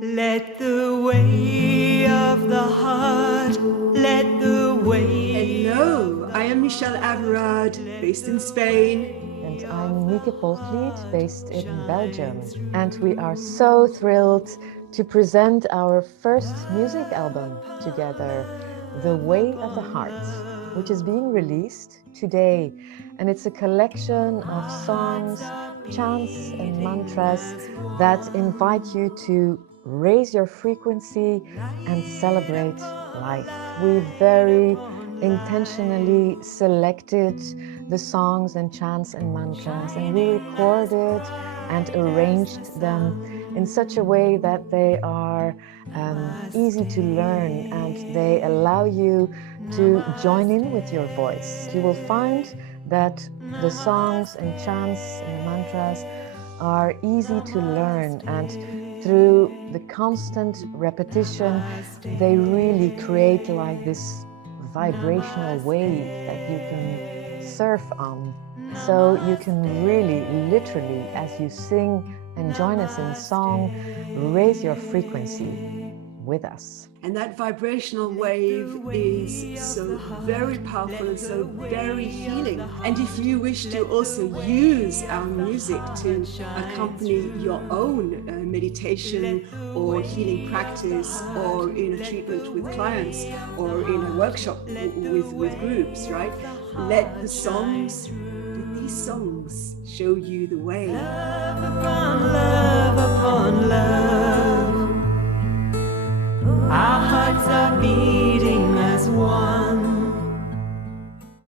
Let the way of the heart, let the way. Hello, I am Michelle Averard, based in Spain. And I'm Mieke Polvliet, based in Belgium. And we are so thrilled to present our first music album together, The Way of the Heart, which is being released today. And it's a collection of songs, chants and mantras that invite you to raise your frequency and celebrate life. We very intentionally selected the songs and chants and mantras, and we recorded and arranged them in such a way that they are easy to learn and they allow you to join in with your voice. You will find that the songs and chants and mantras are easy to learn, and through the constant repetition they really create like this vibrational wave that you can surf on. So you can really, literally, as you sing and join us in song, raise your frequency with us. And that vibrational wave is so very powerful and so very healing. And if you wish to also use our music to accompany your own meditation or healing practice, or in a treatment with clients, or in a workshop with groups, right? Let these songs show you the way. Love upon love upon love. Our hearts are beating as one.